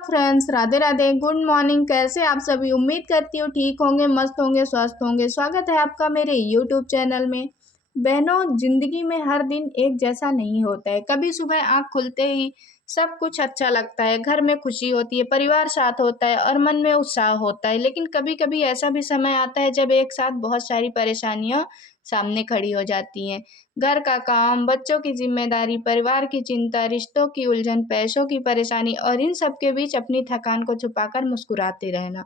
Friends, Radhe Radhe, good morning. कैसे आप सभी? उम्मीद करती हूँ ठीक होंगे, मस्त होंगे, स्वस्थ होंगे। स्वागत है आपका मेरे यूट्यूब चैनल में। बहनों, जिंदगी में हर दिन एक जैसा नहीं होता है। कभी सुबह आँख खुलते ही सब कुछ अच्छा लगता है, घर में खुशी होती है, परिवार साथ होता है और मन में उत्साह होता है। लेकिन कभी कभी ऐसा भी समय आता है जब एक साथ बहुत सारी परेशानियां सामने खड़ी हो जाती हैं। घर का काम, बच्चों की जिम्मेदारी, परिवार की चिंता, रिश्तों की उलझन, पैसों की परेशानी और इन सब के बीच अपनी थकान को छुपाकर मुस्कुराते रहना।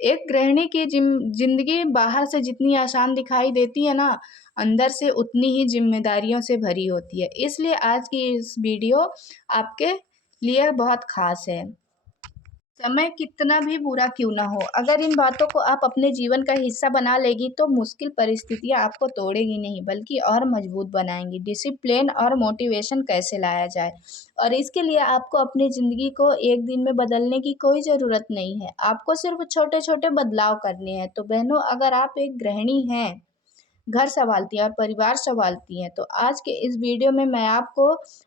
एक गृहिणी की जिंदगी बाहर से जितनी आसान दिखाई देती है ना, अंदर से उतनी ही जिम्मेदारियों से भरी होती है। इसलिए आज की इस वीडियो आपके लिए बहुत खास है। समय कितना भी बुरा क्यों ना हो, अगर इन बातों को आप अपने जीवन का हिस्सा बना लेगी तो मुश्किल परिस्थितियां आपको तोड़ेगी नहीं बल्कि और मजबूत बनाएंगी। डिसिप्लिन और मोटिवेशन कैसे लाया जाए, और इसके लिए आपको अपनी ज़िंदगी को एक दिन में बदलने की कोई ज़रूरत नहीं है। आपको सिर्फ छोटे छोटे बदलाव करने हैं। तो बहनों, अगर आप एक गृहिणी हैं, घर सँभालती हैं और परिवार सँभालती हैं, तो आज के इस वीडियो में मैं आपको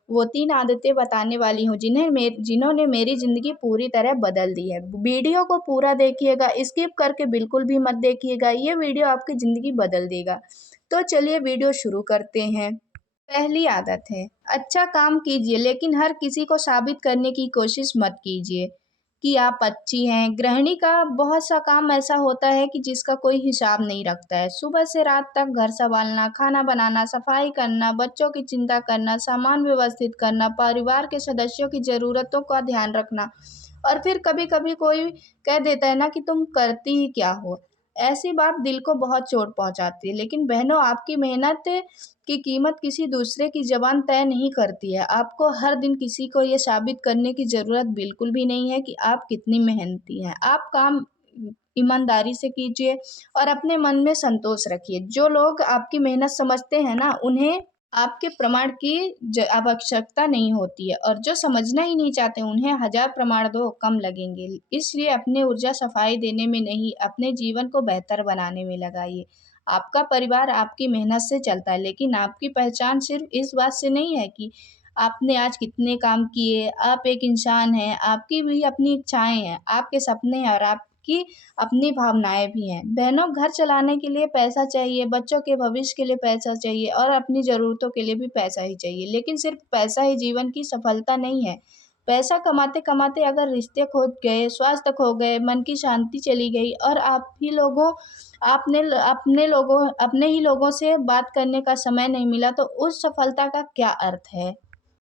वो 3 आदतें बताने वाली हूँ जिन्होंने मेरी ज़िंदगी पूरी तरह बदल दी है। वीडियो को पूरा देखिएगा, स्किप करके बिल्कुल भी मत देखिएगा, ये वीडियो आपकी ज़िंदगी बदल देगा। तो चलिए वीडियो शुरू करते हैं। पहली आदत है, अच्छा काम कीजिए लेकिन हर किसी को साबित करने की कोशिश मत कीजिए कि आप अच्छी हैं। गृहिणी का बहुत सा काम ऐसा होता है कि जिसका कोई हिसाब नहीं रखता है। सुबह से रात तक घर संभालना, खाना बनाना, सफाई करना, बच्चों की चिंता करना, सामान व्यवस्थित करना, परिवार के सदस्यों की ज़रूरतों का ध्यान रखना, और फिर कभी कभी कोई कह देता है ना कि तुम करती ही क्या हो। ऐसी बात दिल को बहुत चोट पहुंचाती है। लेकिन बहनों, आपकी मेहनत की कीमत किसी दूसरे की ज़बान तय नहीं करती है। आपको हर दिन किसी को ये साबित करने की ज़रूरत बिल्कुल भी नहीं है कि आप कितनी मेहनती हैं। आप काम ईमानदारी से कीजिए और अपने मन में संतोष रखिए। जो लोग आपकी मेहनत समझते हैं ना, उन्हें आपके प्रमाण की आवश्यकता नहीं होती है, और जो समझना ही नहीं चाहते उन्हें हजार प्रमाण दो कम लगेंगे। इसलिए अपनी ऊर्जा सफाई देने में नहीं, अपने जीवन को बेहतर बनाने में लगाइए। आपका परिवार आपकी मेहनत से चलता है, लेकिन आपकी पहचान सिर्फ इस बात से नहीं है कि आपने आज कितने काम किए। आप एक इंसान हैं, आपकी भी अपनी इच्छाएं हैं, आपके सपने हैं और आपकी अपनी भावनाएं भी हैं। बहनों, घर चलाने के लिए पैसा चाहिए, बच्चों के भविष्य के लिए पैसा चाहिए और अपनी ज़रूरतों के लिए भी पैसा ही चाहिए। लेकिन सिर्फ पैसा ही जीवन की सफलता नहीं है। पैसा कमाते कमाते अगर रिश्ते खो गए, स्वास्थ्य खो गए, मन की शांति चली गई और अपने ही लोगों से बात करने का समय नहीं मिला, तो उस सफलता का क्या अर्थ है।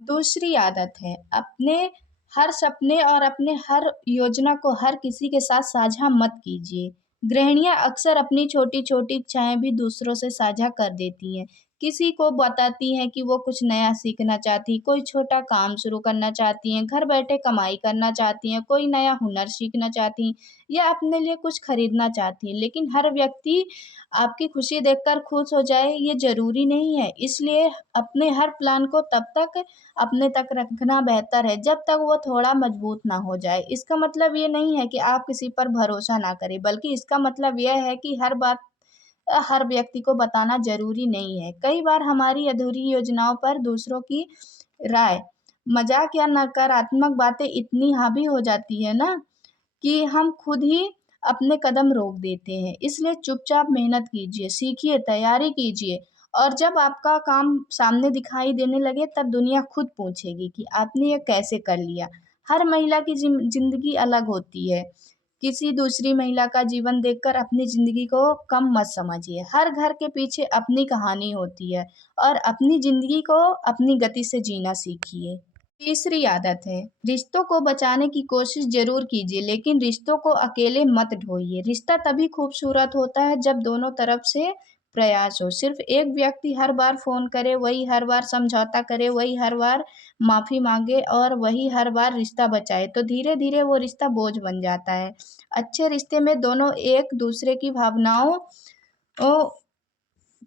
दूसरी आदत है, अपने हर सपने और अपने हर योजना को हर किसी के साथ साझा मत कीजिए। गृहिणियां अक्सर अपनी छोटी छोटी इच्छाएं भी दूसरों से साझा कर देती हैं। किसी को बताती हैं कि वो कुछ नया सीखना चाहती, कोई छोटा काम शुरू करना चाहती हैं, घर बैठे कमाई करना चाहती हैं, कोई नया हुनर सीखना चाहती या अपने लिए कुछ खरीदना चाहती हैं। लेकिन हर व्यक्ति आपकी खुशी देखकर खुश हो जाए ये जरूरी नहीं है। इसलिए अपने हर प्लान को तब तक अपने तक रखना बेहतर है जब तक वो थोड़ा मजबूत ना हो जाए। इसका मतलब ये नहीं है कि आप किसी पर भरोसा ना करें, बल्कि इसका मतलब यह है कि हर बात हर व्यक्ति को बताना जरूरी नहीं है। कई बार हमारी अधूरी योजनाओं पर दूसरों की राय, मजाक या नकारात्मक बातें इतनी हावी हो जाती है ना कि हम खुद ही अपने कदम रोक देते हैं। इसलिए चुपचाप मेहनत कीजिए, सीखिए, तैयारी कीजिए, और जब आपका काम सामने दिखाई देने लगे तब दुनिया खुद पूछेगी कि आपने ये कैसे कर लिया। हर महिला की जिंदगी अलग होती है। किसी दूसरी महिला का जीवन देखकर अपनी जिंदगी को कम मत समझिए। हर घर के पीछे अपनी कहानी होती है, और अपनी जिंदगी को अपनी गति से जीना सीखिए। तीसरी आदत है, रिश्तों को बचाने की कोशिश जरूर कीजिए, लेकिन रिश्तों को अकेले मत ढोइए। रिश्ता तभी खूबसूरत होता है जब दोनों तरफ से प्रयास हो। सिर्फ एक व्यक्ति हर बार फोन करे, वही हर बार समझौता करे, वही हर बार माफी मांगे और वही हर बार रिश्ता बचाए, तो धीरे धीरे वो रिश्ता बोझ बन जाता है। अच्छे रिश्ते में दोनों एक दूसरे की भावनाओं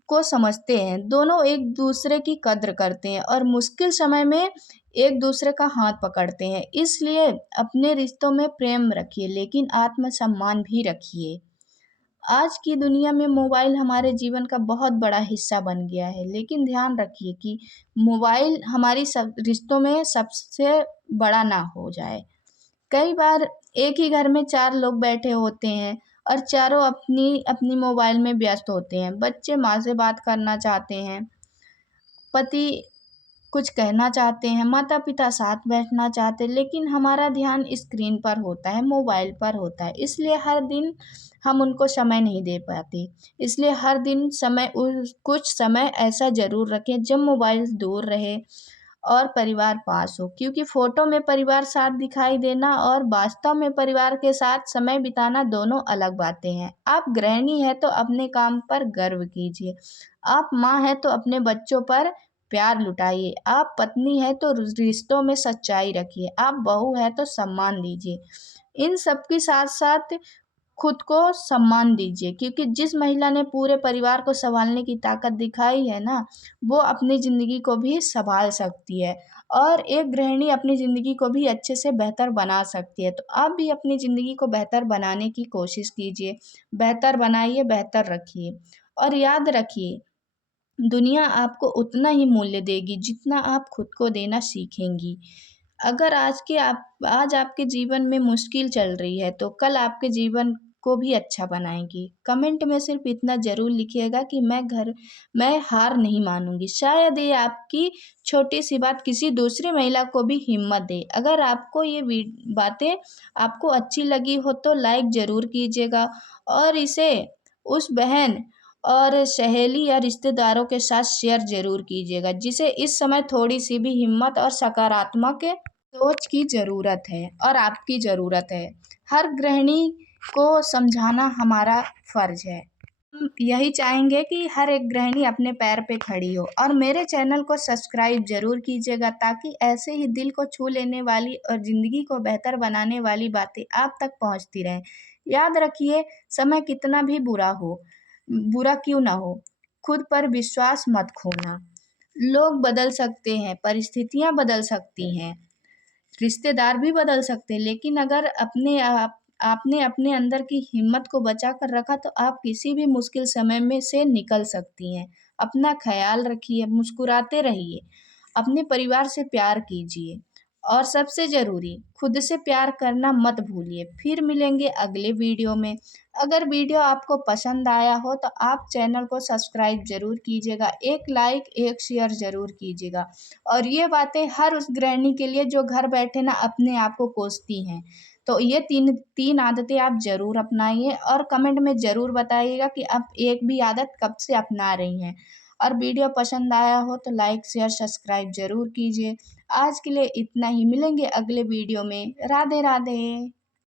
को समझते हैं, दोनों एक दूसरे की कद्र करते हैं और मुश्किल समय में एक दूसरे का हाथ पकड़ते हैं। इसलिए अपने रिश्तों में प्रेम रखिए, लेकिन आत्मसम्मान भी रखिए। आज की दुनिया में मोबाइल हमारे जीवन का बहुत बड़ा हिस्सा बन गया है, लेकिन ध्यान रखिए कि मोबाइल हमारी सब रिश्तों में सबसे बड़ा ना हो जाए। कई बार एक ही घर में 4 लोग बैठे होते हैं और चारों अपनी अपनी मोबाइल में व्यस्त होते हैं। बच्चे माँ से बात करना चाहते हैं, पति कुछ कहना चाहते हैं, माता-पिता साथ बैठना चाहते हैं, लेकिन हमारा ध्यान स्क्रीन पर होता है, मोबाइल पर होता है। इसलिए हर दिन हम उनको समय नहीं दे पाते। इसलिए हर दिन समय कुछ समय ऐसा ज़रूर रखें जब मोबाइल दूर रहे और परिवार पास हो, क्योंकि फ़ोटो में परिवार साथ दिखाई देना और वास्तव में परिवार के साथ समय बिताना दोनों अलग बातें हैं। आप गृहिणी हैं तो अपने काम पर गर्व कीजिए। आप माँ हैं तो अपने बच्चों पर प्यार लुटाइए। आप पत्नी हैं तो रिश्तों में सच्चाई रखिए। आप बहू हैं तो सम्मान दीजिए। इन सब के साथ-साथ खुद को सम्मान दीजिए, क्योंकि जिस महिला ने पूरे परिवार को सँभालने की ताकत दिखाई है ना, वो अपनी ज़िंदगी को भी सँभाल सकती है और एक गृहिणी अपनी ज़िंदगी को भी अच्छे से बेहतर बना सकती है। तो आप भी अपनी ज़िंदगी को बेहतर बनाने की कोशिश कीजिए, बेहतर बनाइए, बेहतर रखिए और याद रखिए, दुनिया आपको उतना ही मूल्य देगी जितना आप खुद को देना सीखेंगी। अगर आज आपके जीवन में मुश्किल चल रही है तो कल आपके जीवन को भी अच्छा बनाएगी। कमेंट में सिर्फ इतना ज़रूर लिखिएगा कि मैं हार नहीं मानूँगी। शायद ये आपकी छोटी-सी बात किसी दूसरी महिला को भी हिम्मत दे। अगर आपको ये बातें आपको अच्छी लगी हो तो लाइक ज़रूर कीजिएगा और इसे उस बहन और सहेली या रिश्तेदारों के साथ शेयर ज़रूर कीजिएगा, जिसे इस समय थोड़ी-सी भी हिम्मत और सकारात्मक सोच की ज़रूरत है और आपकी ज़रूरत है। हर गृहिणी को समझाना हमारा फ़र्ज़ है। हम यही चाहेंगे कि हर एक गृहिणी अपने पैर पे खड़ी हो और मेरे चैनल को सब्सक्राइब ज़रूर कीजिएगा, ताकि ऐसे ही दिल को छू लेने वाली और ज़िंदगी को बेहतर बनाने वाली बातें आप तक पहुँचती रहें। याद रखिए, समय कितना भी बुरा क्यों ना हो, खुद पर विश्वास मत खोना। लोग बदल सकते हैं, परिस्थितियाँ बदल सकती हैं, रिश्तेदार भी बदल सकते हैं, लेकिन अगर आपने अपने अंदर की हिम्मत को बचा कर रखा तो आप किसी भी मुश्किल समय में से निकल सकती हैं। अपना ख़्याल रखिए, मुस्कुराते रहिए, अपने परिवार से प्यार कीजिए और सबसे ज़रूरी खुद से प्यार करना मत भूलिए। फिर मिलेंगे अगले वीडियो में। अगर वीडियो आपको पसंद आया हो तो आप चैनल को सब्सक्राइब ज़रूर कीजिएगा, एक लाइक, एक शेयर ज़रूर कीजिएगा और ये बातें हर उस गृहिणी के लिए जो घर बैठे ना अपने आप को कोसती हैं। तो ये तीन आदतें आप ज़रूर अपनाइए और कमेंट में ज़रूर बताइएगा कि आप एक भी आदत कब से अपना रही हैं। और वीडियो पसंद आया हो तो लाइक, शेयर, सब्सक्राइब ज़रूर कीजिए। आज के लिए इतना ही, मिलेंगे अगले वीडियो में। राधे राधे।